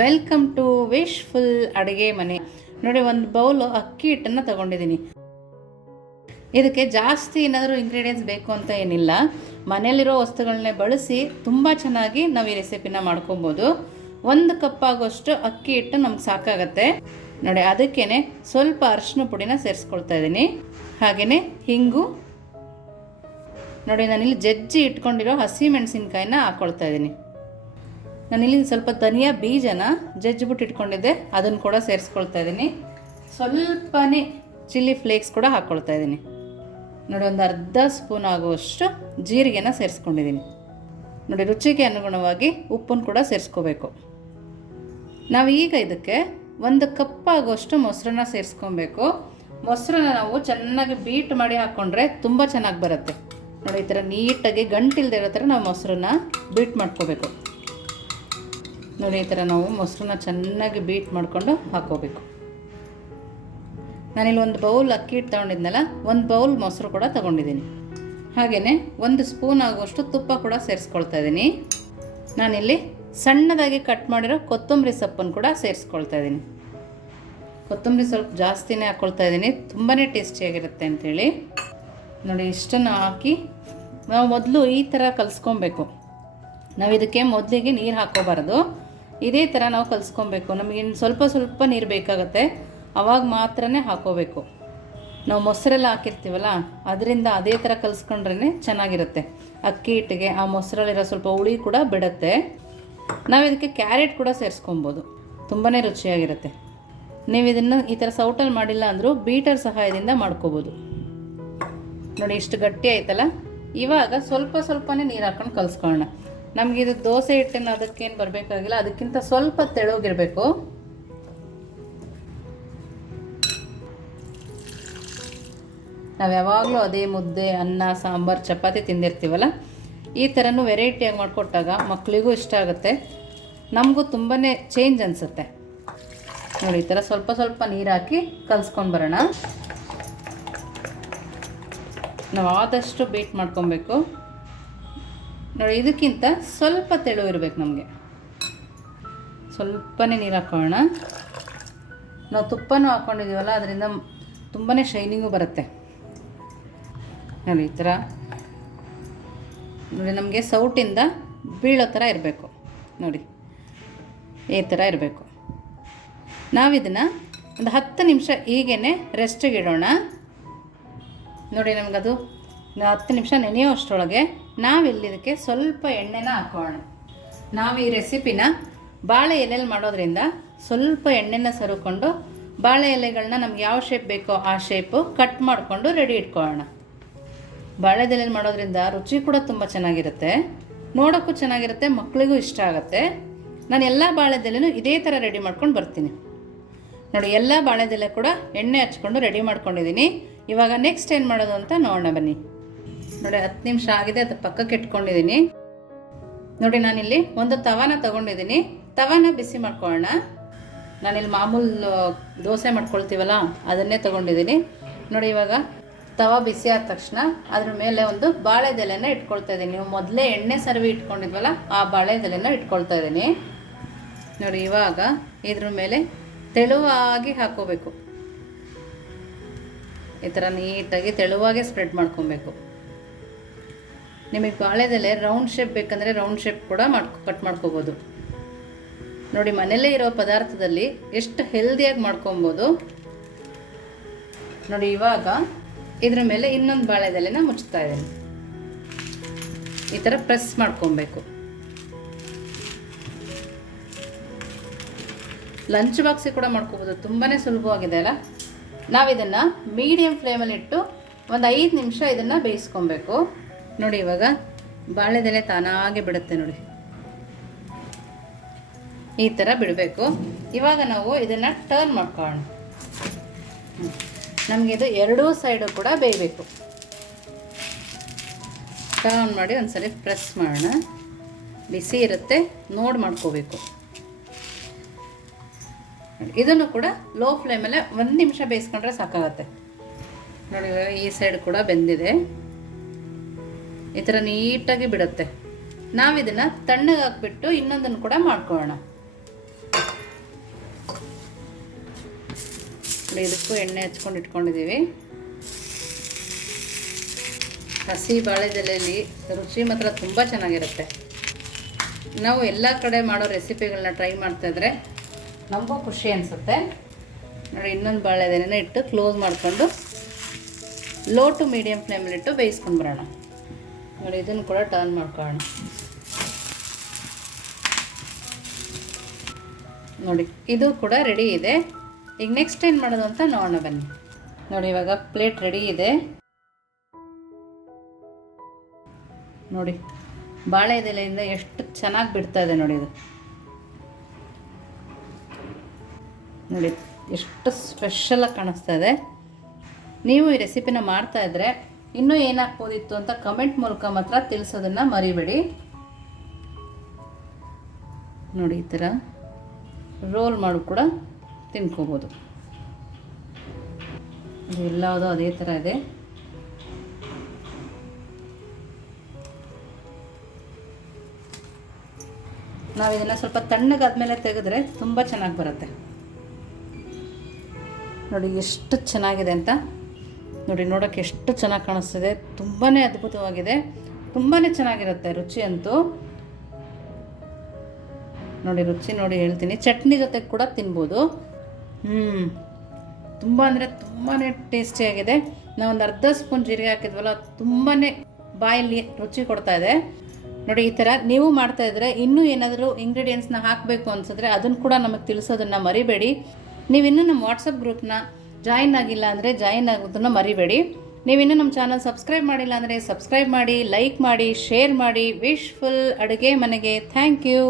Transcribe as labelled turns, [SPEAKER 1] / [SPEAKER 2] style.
[SPEAKER 1] Welcome to wish full ಅಡುಗೆ ಮನೆ. ನೋಡಿ, ಒಂದು ಬೌಲು ಅಕ್ಕಿ ಹಿಟ್ಟನ್ನು ತಗೊಂಡಿದ್ದೀನಿ. ಇದಕ್ಕೆ ಜಾಸ್ತಿ ಏನಾದರೂ ಇಂಗ್ರೀಡಿಯೆಂಟ್ಸ್ ಬೇಕು ಅಂತ ಏನಿಲ್ಲ. ಮನೆಯಲ್ಲಿರೋ ವಸ್ತುಗಳನ್ನೇ ಬಳಸಿ ತುಂಬ ಚೆನ್ನಾಗಿ ನಾವು ಈ ರೆಸಿಪಿನ ಮಾಡ್ಕೊಬೋದು. ಒಂದು ಕಪ್ ಆಗೋಷ್ಟು ಅಕ್ಕಿ ಹಿಟ್ಟು ನಮ್ಗೆ ಸಾಕಾಗತ್ತೆ. ನೋಡಿ ಅದಕ್ಕೇ ಸ್ವಲ್ಪ ಅರಿಶಿನ ಪುಡಿನ ಸೇರಿಸ್ಕೊಳ್ತಾ ಇದ್ದೀನಿ. ಹಾಗೆಯೇ ಹಿಂಗು. ನೋಡಿ, ನಾನಿಲ್ಲಿ ಜಜ್ಜಿ ಇಟ್ಕೊಂಡಿರೋ ಹಸಿ ಮೆಣಸಿನ್ಕಾಯಿನ ಹಾಕ್ಕೊಳ್ತಾ ಇದ್ದೀನಿ. ನಾನಿಲ್ಲಿ ಸ್ವಲ್ಪ ಧನಿಯಾ ಬೀಜನ ಜಜ್ಜಿಬಿಟ್ಟು ಇಟ್ಕೊಂಡಿದ್ದೆ. ಅದನ್ನು ಕೂಡ ಸೇರಿಸ್ಕೊಳ್ತಾ ಇದ್ದೀನಿ. ಸ್ವಲ್ಪನೇ ಚಿಲ್ಲಿ ಫ್ಲೇಕ್ಸ್ ಕೂಡ ಹಾಕ್ಕೊಳ್ತಾ ಇದ್ದೀನಿ. ನೋಡಿ, ಒಂದು ಅರ್ಧ ಸ್ಪೂನ್ ಆಗುವಷ್ಟು ಜೀರಿಗೆನ ಸೇರಿಸ್ಕೊಂಡಿದ್ದೀನಿ. ನೋಡಿ, ರುಚಿಗೆ ಅನುಗುಣವಾಗಿ ಉಪ್ಪನ್ನು ಕೂಡ ಸೇರಿಸ್ಕೋಬೇಕು. ನಾವು ಈಗ ಇದಕ್ಕೆ ಒಂದು ಕಪ್ ಆಗುವಷ್ಟು ಮೊಸರನ್ನ ಸೇರಿಸ್ಕೊಬೇಕು. ಮೊಸರನ್ನ ನಾವು ಚೆನ್ನಾಗಿ ಬೀಟ್ ಮಾಡಿ ಹಾಕ್ಕೊಂಡ್ರೆ ತುಂಬ ಚೆನ್ನಾಗಿ ಬರುತ್ತೆ. ನೋಡಿ, ಈ ಥರ ನೀಟಾಗಿ ಗಂಟಿಲ್ದೇ ಇರೋ ಥರ ನಾವು ಮೊಸರನ್ನ ಬೀಟ್ ಮಾಡ್ಕೋಬೇಕು. ನೋಡಿ, ಈ ಥರ ನಾವು ಮೊಸರನ್ನ ಚೆನ್ನಾಗಿ ಬೀಟ್ ಮಾಡಿಕೊಂಡು ಹಾಕೋಬೇಕು ನಾನಿಲ್ಲಿ ಒಂದು ಬೌಲ್ ಅಕ್ಕಿ ಹಿಟ್ಟು ತೊಗೊಂಡಿದ್ನಲ್ಲ, ಒಂದು ಬೌಲ್ ಮೊಸರು ಕೂಡ ತೊಗೊಂಡಿದ್ದೀನಿ. ಹಾಗೆಯೇ ಒಂದು ಸ್ಪೂನ್ ಆಗುವಷ್ಟು ತುಪ್ಪ ಕೂಡ ಸೇರಿಸ್ಕೊಳ್ತಾ ಇದ್ದೀನಿ. ನಾನಿಲ್ಲಿ ಸಣ್ಣದಾಗಿ ಕಟ್ ಮಾಡಿರೋ ಕೊತ್ತಂಬರಿ ಸೊಪ್ಪನ್ನು ಕೂಡ ಸೇರಿಸ್ಕೊಳ್ತಾ ಇದ್ದೀನಿ. ಕೊತ್ತಂಬರಿ ಸ್ವಲ್ಪ ಜಾಸ್ತಿನೇ ಹಾಕ್ಕೊಳ್ತಾ ಇದ್ದೀನಿ ತುಂಬಾ ಟೇಸ್ಟಿಯಾಗಿರುತ್ತೆ ಅಂಥೇಳಿ ನೋಡಿ, ಇಷ್ಟನ್ನು ಹಾಕಿ ನಾವು ಮೊದಲು ಈ ಥರ ಕಲಿಸ್ಕೊಬೇಕು. ನಾವು ಇದಕ್ಕೆ ಮೊದಲಿಗೆ ನೀರು ಹಾಕೋಬಾರ್ದು ಇದೇ ಥರ ನಾವು ಕಲಿಸ್ಕೊಬೇಕು. ನಮಗೆ ಇನ್ನು ಸ್ವಲ್ಪ ಸ್ವಲ್ಪ ನೀರು ಬೇಕಾಗುತ್ತೆ. ಅವಾಗ ಮಾತ್ರನೇ ಹಾಕೋಬೇಕು. ನಾವು ಮೊಸರೆಲ್ಲ ಹಾಕಿರ್ತೀವಲ್ಲ, ಅದರಿಂದ ಅದೇ ಥರ ಕಲಿಸ್ಕೊಂಡ್ರೇ ಚೆನ್ನಾಗಿರುತ್ತೆ. ಅಕ್ಕಿ ಹಿಟ್ಟಿಗೆ ಆ ಮೊಸರಲ್ಲಿರೋ ಸ್ವಲ್ಪ ಹುಳಿ ಕೂಡ ಬಿಡುತ್ತೆ. ನಾವು ಇದಕ್ಕೆ ಕ್ಯಾರೆಟ್ ಕೂಡ ಸೇರಿಸ್ಕೊಬೋದು. ತುಂಬಾ ರುಚಿಯಾಗಿರುತ್ತೆ. ನೀವು ಇದನ್ನು ಈ ಥರ ಸೌಟಲ್ಲಿ ಮಾಡಿಲ್ಲ ಅಂದರೂ ಬೀಟರ್ ಸಹಾಯದಿಂದ ಮಾಡ್ಕೋಬೋದು. ನೋಡಿ ಇಷ್ಟು ಗಟ್ಟಿ ಆಯ್ತಲ್ಲ? ಇವಾಗ ಸ್ವಲ್ಪ ಸ್ವಲ್ಪನೇ ನೀರು ಹಾಕ್ಕೊಂಡು ಕಲಿಸ್ಕೊಳ್ಳೋಣ. ನಮಗೆ ಇದು ದೋಸೆ ಹಿಟ್ಟಿನ ಅದಕ್ಕೇನು ಬರಬೇಕಾಗಿಲ್ಲ, ಅದಕ್ಕಿಂತ ಸ್ವಲ್ಪ ತೆಳುಗಿರಬೇಕು. ನಾವು ಯಾವಾಗಲೂ ಅದೇ ಮುದ್ದೆ, ಅನ್ನ, ಸಾಂಬಾರು, ಚಪಾತಿ ತಿಂದಿರ್ತೀವಲ್ಲ, ಈ ಥರನೂ ವೆರೈಟಿಯಾಗಿ ಮಾಡಿಕೊಟ್ಟಾಗ ಮಕ್ಕಳಿಗೂ ಇಷ್ಟ ಆಗುತ್ತೆ. ನಮಗೂ ತುಂಬಾ ಚೇಂಜ್ ಅನಿಸುತ್ತೆ. ನೋಡಿ, ಈ ಥರ ಸ್ವಲ್ಪ ಸ್ವಲ್ಪ ನೀರು ಹಾಕಿ ಕಲಿಸ್ಕೊಂಡು ಬರೋಣ. ನಾವು ಆದಷ್ಟು ಬೀಟ್ ಮಾಡ್ಕೊಬೇಕು. ನೋಡಿ, ಇದಕ್ಕಿಂತ ಸ್ವಲ್ಪ ತೆಳು ಇರಬೇಕು ನಮಗೆ. ಸ್ವಲ್ಪನೇ ನೀರು ಹಾಕೋಣ. ನಾವು ತುಪ್ಪನೂ ಹಾಕ್ಕೊಂಡಿದ್ದೀವಲ್ಲ ಅದರಿಂದ ತುಂಬಾ ಶೈನಿಂಗು ಬರುತ್ತೆ. ನೋಡಿ, ಈ ಥರ ನೋಡಿ, ನಮಗೆ ಸೌಟಿಂದ ಬೀಳೋ ಥರ ಇರಬೇಕು. ನೋಡಿ, ಈ ಥರ ಇರಬೇಕು. ನಾವಿದನ್ನು ಒಂದು ಹತ್ತು ನಿಮಿಷ ಹೀಗೇ ರೆಸ್ಟಿಗೆ ಇಡೋಣ. ನೋಡಿ, ನಮಗದು ಹತ್ತು ನಿಮಿಷ ನೆನೆಯೋ ಅಷ್ಟರೊಳಗೆ ನಾವಿಲ್ಲಿ ಇದಕ್ಕೆ ಸ್ವಲ್ಪ ಎಣ್ಣೆನ ಹಾಕೋಣ. ನಾವು ಈ ರೆಸಿಪಿನ ಬಾಳೆ ಎಲೆಯಲ್ಲಿ ಮಾಡೋದ್ರಿಂದ ಸ್ವಲ್ಪ ಎಣ್ಣೆನ ಸರುಕೊಂಡು ಬಾಳೆ ಎಲೆಗಳನ್ನ ನಮ್ಗೆ ಯಾವ ಶೇಪ್ ಬೇಕೋ ಆ ಶೇಪು ಕಟ್ ಮಾಡಿಕೊಂಡು ರೆಡಿ ಇಟ್ಕೊಳ್ಳೋಣ ಬಾಳೆದೆಲೆಯಲ್ಲಿ ಮಾಡೋದ್ರಿಂದ ರುಚಿ ಕೂಡ ತುಂಬ ಚೆನ್ನಾಗಿರುತ್ತೆ. ನೋಡೋಕ್ಕೂ ಚೆನ್ನಾಗಿರುತ್ತೆ ಮಕ್ಕಳಿಗೂ ಇಷ್ಟ ಆಗುತ್ತೆ. ನಾನು ಎಲ್ಲ ಬಾಳೆದೆಲೆನೂ ಇದೇ ಥರ ರೆಡಿ ಮಾಡ್ಕೊಂಡು ಬರ್ತೀನಿ. ನೋಡಿ, ಎಲ್ಲ ಬಾಳೆದೆಲೆ ಕೂಡ ಎಣ್ಣೆ ಹಚ್ಕೊಂಡು ರೆಡಿ ಮಾಡ್ಕೊಂಡಿದ್ದೀನಿ ಇವಾಗ ನೆಕ್ಸ್ಟ್ ಏನು ಮಾಡೋದು ಅಂತ ನೋಡೋಣ ಬನ್ನಿ. ನೋಡಿ ಹತ್ತು ನಿಮಿಷ ಆಗಿದೆ, ಅದು ಪಕ್ಕಕ್ಕೆ ಇಟ್ಕೊಂಡಿದ್ದೀನಿ. ನೋಡಿ, ನಾನಿಲ್ಲಿ ಒಂದು ತವಾನ ತಗೊಂಡಿದ್ದೀನಿ. ತವಾನ ಬಿಸಿ ಮಾಡ್ಕೊಳ್ಳೋಣ. ನಾನಿಲ್ಲಿ ಮಾಮೂಲು ದೋಸೆ ಮಾಡ್ಕೊಳ್ತೀವಲ್ಲ, ಅದನ್ನೇ ತಗೊಂಡಿದ್ದೀನಿ. ನೋಡಿ, ಇವಾಗ ತವ ಬಿಸಿ ಆದ ತಕ್ಷಣ ಅದ್ರ ಮೇಲೆ ಒಂದು ಬಾಳೆದೆಲೆನ ಇಟ್ಕೊಳ್ತಾ ಇದ್ದೀನಿ. ನೀವು ಮೊದಲೇ ಎಣ್ಣೆ ಸರ್ವಿ ಇಟ್ಕೊಂಡಿದ್ವಲ್ಲ, ಆ ಬಾಳೆದೆಲೆನ ಇಟ್ಕೊಳ್ತಾ ಇದ್ದೀನಿ. ನೋಡಿ, ಇವಾಗ ಇದ್ರ ಮೇಲೆ ತೆಳುವಾಗಿ ಹಾಕೋಬೇಕು. ಈ ಥರ ನೀಟಾಗಿ ತೆಳುವಾಗೆ ಸ್ಪ್ರೆಡ್ ಮಾಡ್ಕೊಬೇಕು. ನಿಮಗೆ ಬಾಳೆದೆಲೆ ರೌಂಡ್ ಶೇಪ್ ಬೇಕಂದರೆ ರೌಂಡ್ ಶೇಪ್ ಕೂಡ ಮಾಡ್ಕೊ ಕಟ್ ಮಾಡ್ಕೋಬೋದು. ನೋಡಿ, ಮನೆಯಲ್ಲೇ ಇರೋ ಪದಾರ್ಥದಲ್ಲಿ ಎಷ್ಟು ಹೆಲ್ದಿಯಾಗಿ ಮಾಡ್ಕೊಬೋದು. ನೋಡಿ, ಇವಾಗ ಇದ್ರ ಮೇಲೆ ಇನ್ನೊಂದು ಬಾಳೆದೆಲೆನ ಮುಚ್ತಾ ಇದ್ದೀನಿ. ಈ ಥರ ಪ್ರೆಸ್ ಮಾಡ್ಕೊಬೇಕು. ಲಂಚ್ ಬಾಕ್ಸಿ ಕೂಡ ಮಾಡ್ಕೋಬೋದು. ತುಂಬಾ ಸುಲಭವಾಗಿದೆ ಅಲ್ಲ? ನಾವಿದನ್ನು ಮೀಡಿಯಮ್ ಫ್ಲೇಮಲ್ಲಿಟ್ಟು ಒಂದು ಐದು ನಿಮಿಷ ಇದನ್ನು ಬೇಯಿಸ್ಕೊಬೇಕು. ನೋಡಿ ಇವಾಗ ಬಾಳೆದೆಲೆ ತಾನಾಗೆ ಬಿಡುತ್ತೆ ನೋಡಿ. ಈ ಥರ ಬಿಡಬೇಕು. ಇವಾಗ ನಾವು ಇದನ್ನು ಟರ್ನ್ ಮಾಡ್ಕೊಳ್ಳೋಣ. ನಮಗೆ ಇದು ಎರಡೂ ಸೈಡು ಕೂಡ ಬೇಯಬೇಕು. ಟರ್ನ್ ಮಾಡಿ ಒಂದ್ಸರಿ ಪ್ರೆಸ್ ಮಾಡೋಣ. ಬಿಸಿ ಇರುತ್ತೆ, ನೋಡಿ ಮಾಡ್ಕೋಬೇಕು. ಇದನ್ನು ಕೂಡ ಲೋ ಫ್ಲೇಮಲ್ಲೇ ಒಂದು ನಿಮಿಷ ಬೇಯಿಸ್ಕೊಂಡ್ರೆ ಸಾಕಾಗುತ್ತೆ. ನೋಡಿ ಈ ಸೈಡ್ ಕೂಡ ಬೆಂದಿದೆ. ಈ ಥರ ನೀಟಾಗಿ ಬಿಡುತ್ತೆ. ನಾವಿದನ್ನು ತಣ್ಣಗೆ ಹಾಕ್ಬಿಟ್ಟು ಇನ್ನೊಂದನ್ನು ಕೂಡ ಮಾಡ್ಕೊಳ್ಳೋಣ. ಇದಕ್ಕೂ ಎಣ್ಣೆ ಹಚ್ಕೊಂಡು ಇಟ್ಕೊಂಡಿದ್ದೀವಿ. ಹಸಿ ಬಾಳೆದೆಲೆಯಲ್ಲಿ ರುಚಿ ಮಾತ್ರ ತುಂಬ ಚೆನ್ನಾಗಿರುತ್ತೆ. ನಾವು ಎಲ್ಲ ಕಡೆ ಮಾಡೋ ರೆಸಿಪಿಗಳನ್ನ ಟ್ರೈ ಮಾಡ್ತಾಯಿದ್ರೆ ನಮಗೂ ಖುಷಿ ಅನಿಸುತ್ತೆ. ನೋಡಿ, ಇನ್ನೊಂದು ಬಾಳೆದೆಲೆನ ಇಟ್ಟು ಕ್ಲೋಸ್ ಮಾಡಿಕೊಂಡು, ಲೋ ಟು ಮೀಡಿಯಮ್ ಫ್ಲೇಮಲ್ಲಿಟ್ಟು ಬೇಯಿಸ್ಕೊಂಡು ಬರೋಣ. ನೋಡಿ, ಇದನ್ನು ಕೂಡ ಟರ್ನ್ ಮಾಡ್ಕೊಳ್ಳೋಣ. ನೋಡಿ, ಇದು ಕೂಡ ರೆಡಿ ಇದೆ. ಈಗ ನೆಕ್ಸ್ಟ್ ಏನು ಮಾಡೋದು ಅಂತ ನೋಡೋಣ ಬನ್ನಿ. ನೋಡಿ, ಇವಾಗ ಪ್ಲೇಟ್ ರೆಡಿ ಇದೆ. ನೋಡಿ, ಬಾಳೆ ಎಲೆಯಿಂದ ಎಷ್ಟು ಚೆನ್ನಾಗಿ ಬಿಡ್ತಾ ಇದೆ ನೋಡಿ ಇದು. ನೋಡಿ, ಎಷ್ಟು ಸ್ಪೆಷಲಾಗಿ ಕಾಣಿಸ್ತಾ ಇದೆ. ನೀವು ಈ ರೆಸಿಪಿನ ಮಾಡ್ತಾ ಇದ್ರೆ ಇನ್ನೂ ಏನಾಗ್ಬೋದಿತ್ತು ಅಂತ ಕಮೆಂಟ್ ಮೂಲಕ ಮಾತ್ರ ತಿಳಿಸೋದನ್ನ ಮರಿಬೇಡಿ. ನೋಡಿ, ಈ ಥರ ರೋಲ್ ಮಾಡು ಕೂಡ ತಿನ್ಕೋಬೋದು. ಎಲ್ಲದು ಅದೇ ಥರ ಇದೆ. ನಾವು ಇದನ್ನು ಸ್ವಲ್ಪ ತಣ್ಣಗಾದ್ಮೇಲೆ ತೆಗೆದ್ರೆ ತುಂಬ ಚೆನ್ನಾಗಿ ಬರುತ್ತೆ. ನೋಡಿ, ಎಷ್ಟು ಚೆನ್ನಾಗಿದೆ ಅಂತ. ನೋಡಿ ನೋಡೋಕ್ಕೆ ಎಷ್ಟು ಚೆನ್ನಾಗಿ ಕಾಣಿಸ್ತಿದೆ. ತುಂಬಾ ಅದ್ಭುತವಾಗಿದೆ. ತುಂಬಾ ಚೆನ್ನಾಗಿರುತ್ತೆ ರುಚಿ ಅಂತೂ. ನೋಡಿ, ರುಚಿ ನೋಡಿ ಹೇಳ್ತೀನಿ. ಚಟ್ನಿ ಜೊತೆ ಕೂಡ ತಿನ್ಬೋದು. ಹ್ಞೂ ತುಂಬ ಅಂದರೆ ತುಂಬಾ ಟೇಸ್ಟಿಯಾಗಿದೆ ನಾವೊಂದು ಅರ್ಧ ಸ್ಪೂನ್ ಜೀರಿಗೆ ಹಾಕಿದ್ವಲ್ಲ ತುಂಬಾ ಬಾಯಲ್ಲಿ ರುಚಿ ಕೊಡ್ತಾ ಇದೆ. ನೋಡಿ, ಈ ಥರ ನೀವು ಮಾಡ್ತಾ ಇದ್ರೆ ಇನ್ನೂ ಏನಾದರೂ ಇಂಗ್ರೀಡಿಯೆಂಟ್ಸ್ನ ಹಾಕಬೇಕು ಅನ್ಸಿದ್ರೆ ಅದನ್ನು ಕೂಡ ನಮಗೆ ತಿಳಿಸೋದನ್ನು ಮರಿಬೇಡಿ. ನೀವು ಇನ್ನೂ ನಮ್ಮ ವಾಟ್ಸಪ್ ಗ್ರೂಪ್ನ ಜಾಯಿನ್ ಆಗಿಲ್ಲ ಅಂದರೆ ಜಾಯಿನ್ ಆಗೋದನ್ನು ಮರಿಬೇಡಿ. ನೀವಿನ್ನೂ ನಮ್ಮ ಚಾನಲ್ ಸಬ್ಸ್ಕ್ರೈಬ್ ಮಾಡಿಲ್ಲ ಅಂದರೆ ಸಬ್ಸ್ಕ್ರೈಬ್ ಮಾಡಿ, ಲೈಕ್ ಮಾಡಿ, ಶೇರ್ ಮಾಡಿ. ವಿಶ್ಫುಲ್ ಅಡುಗೆ ಮನೆಗೆ. Thank you.